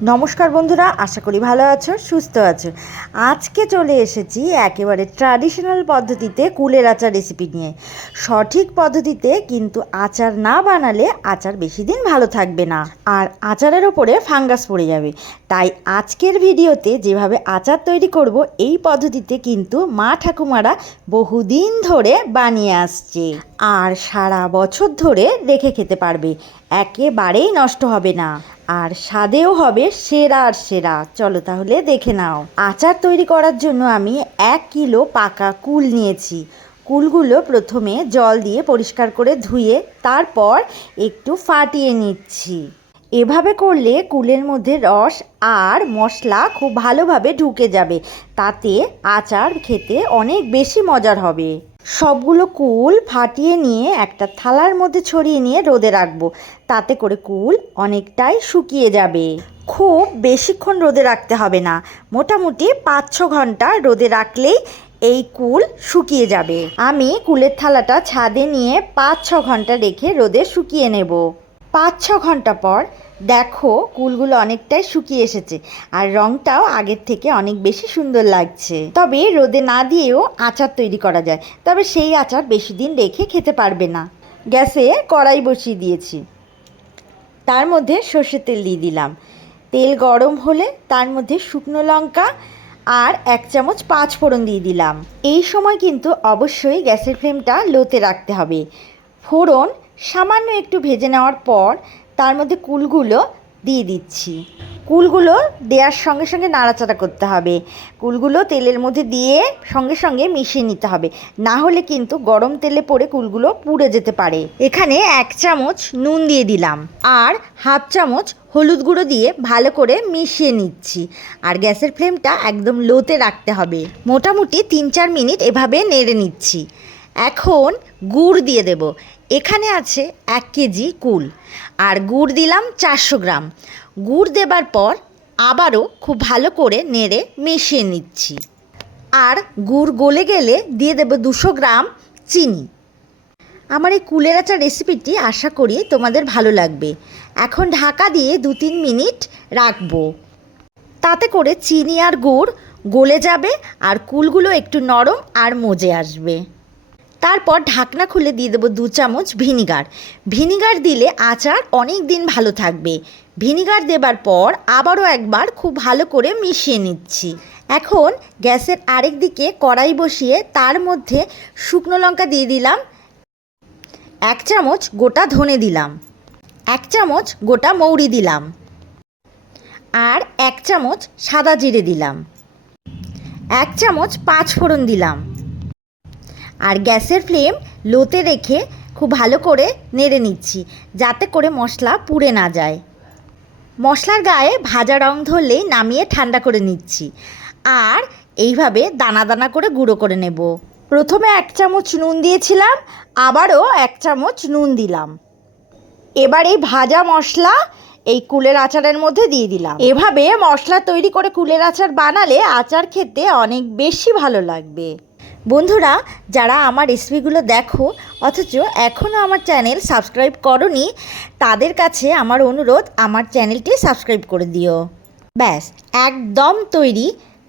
নমস্কার বন্ধুরা, আশা করি ভালো আছো, সুস্থ আছো। আজকে চলে এসেছি একেবারে ট্র্যাডিশনাল পদ্ধতিতে কুলের আচার রেসিপি নিয়ে। সঠিক পদ্ধতিতে কিন্তু আচার না বানালে আচার বেশি দিন ভালো থাকবে না। আর আচারের ওপরে ফাঙ্গাস পড়ে যাবে। তাই আজকের ভিডিওতে যেভাবে আচার তৈরি করব, এই পদ্ধতিতে কিন্তু মা ঠাকুমারা বহুদিন ধরে বানিয়ে আসছে। আর সারা বছর ধরে রেখে খেতে পারবে। একেবারেই নষ্ট হবে না। আর স্বাদেও হবে সেরা আর সেরা। চলো তাহলে দেখে নাও। আচার তৈরি করার জন্য আমি এক কিলো পাকা কুল নিয়েছি। কুলগুলো প্রথমে জল দিয়ে পরিষ্কার করে ধুয়ে তারপর একটু ফাটিয়ে নিচ্ছি। এভাবে করলে কুলের মধ্যে রস আর মশলা খুব ভালোভাবে ঢুকে যাবে। তাতে আচার খেতে অনেক বেশি মজার হবে। সবগুলো কুল ফাটিয়ে নিয়ে একটা থালার মধ্যে ছড়িয়ে নিয়ে রোদে রাখব। তাতে করে কুল অনেকটাই শুকিয়ে যাবে। খুব বেশিক্ষণ রোদে রাখতে হবে না। মোটামুটি পাঁচ ছ ঘণ্টা রোদে রাখলেই এই কুল শুকিয়ে যাবে। আমি কুলের থালাটা ছাদে নিয়ে পাঁচ ছ ঘণ্টা রেখে রোদে শুকিয়ে নেব। পাঁচ ছ ঘণ্টা পর দেখো, কুলগুলো অনেকটাই শুকিয়ে এসেছে আর রংটাও আগের থেকে অনেক বেশি সুন্দর লাগছে। তবে রোদে না দিয়েও আচার তৈরি করা যায়, তবে সেই আচার বেশি দিন রেখে খেতে পারবে না। গ্যাসে কড়াই বসিয়ে দিয়েছি। তার মধ্যে সর্ষের তেল দিয়ে দিলাম। তেল গরম হলে তার মধ্যে শুকনো লঙ্কা আর এক চামচ পাঁচ ফোড়ন দিয়ে দিলাম। এই সময় কিন্তু অবশ্যই গ্যাসের ফ্লেমটা লোতে রাখতে হবে। ফোড়ন সামান্য একটু ভেজে নেওয়ার পর তার মধ্যে কুলগুলো দিয়ে দিচ্ছি। কুলগুলো দেওয়ার সঙ্গে সঙ্গে নাড়াচাড়া করতে হবে। কুলগুলো তেলের মধ্যে দিয়ে সঙ্গে সঙ্গে মিশিয়ে নিতে হবে। না হলে কিন্তু গরম তেলে পড়ে কুলগুলো পুড়ে যেতে পারে। এখানে এক চামচ নুন দিয়ে দিলাম আর হাফ চামচ হলুদ গুঁড়ো দিয়ে ভালো করে মিশিয়ে নিচ্ছি। আর গ্যাসের ফ্লেমটা একদম লোতে রাখতে হবে। মোটামুটি তিন চার মিনিট এভাবে নেড়ে নিচ্ছি। এখন গুড় দিয়ে দেব। এখানে আছে এক কেজি কুল। আর গুড় দিলাম চারশো গ্রাম। গুড় দেবার পর আবারও খুব ভালো করে নেড়ে মিশিয়ে নিচ্ছি। আর গুড় গলে গেলে দিয়ে দেবো দুশো গ্রাম চিনি। আমার এই কুলের আচার রেসিপিটি আশা করি তোমাদের ভালো লাগবে। এখন ঢাকা দিয়ে দু তিন মিনিট রাখব। তাতে করে চিনি আর গুড় গলে যাবে আর কুলগুলো একটু নরম আর মজে আসবে। তারপর ঢাকনা খুলে দিয়ে দেবো দু চামচ ভিনিগার। ভিনিগার দিলে আচার অনেক দিন ভালো থাকবে। ভিনিগার দেবার পর আবারও একবার খুব ভালো করে মিশিয়ে নিচ্ছি। এখন গ্যাসের আরেক দিকে কড়াই বসিয়ে তার মধ্যে শুকনো লঙ্কা দিয়ে দিলাম। এক চামচ গোটা ধনে দিলাম। এক চামচ গোটা মৌরি দিলাম। আর এক চামচ সাদা জিরে দিলাম। এক চামচ পাঁচ ফোড়ন দিলাম। আর গ্যাসের ফ্লেম লোতে রেখে খুব ভালো করে নেড়ে নিচ্ছি, যাতে করে মশলা পুড়ে না যায়। মশলার গায়ে ভাজা রং ধরলেই নামিয়ে ঠান্ডা করে নিচ্ছি। আর এইভাবে দানা দানা করে গুঁড়ো করে নেব। প্রথমে এক চামচ নুন দিয়েছিলাম, আবারও এক চামচ নুন দিলাম। এবার এই ভাজা মশলা এই কুলের আচারের মধ্যে দিয়ে দিলাম। এভাবে মশলা তৈরি করে কুলের আচার বানালে আচার খেতে অনেক বেশি ভালো লাগবে। বন্ধুরা, যারা আমার রেসিপিগুলো দেখো, অথচ এখনও আমার চ্যানেল সাবস্ক্রাইব করনি, তাদের কাছে আমার অনুরোধ, আমার চ্যানেলটি সাবস্ক্রাইব করে দিও। ব্যাস, একদম তৈরি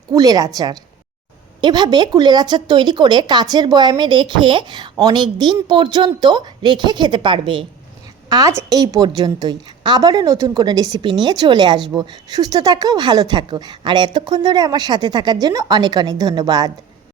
কুলের আচার। এভাবে কুলের আচার তৈরি করে কাচের বয়ামে রেখে অনেক দিন পর্যন্ত রেখে খেতে পারবে। আজ এই পর্যন্তই। আবারও নতুন কোনো রেসিপি নিয়ে চলে আসব। সুস্থ থাকো, ভালো থাকো। আর এতক্ষণ ধরে আমার সাথে থাকার জন্য অনেক অনেক ধন্যবাদ।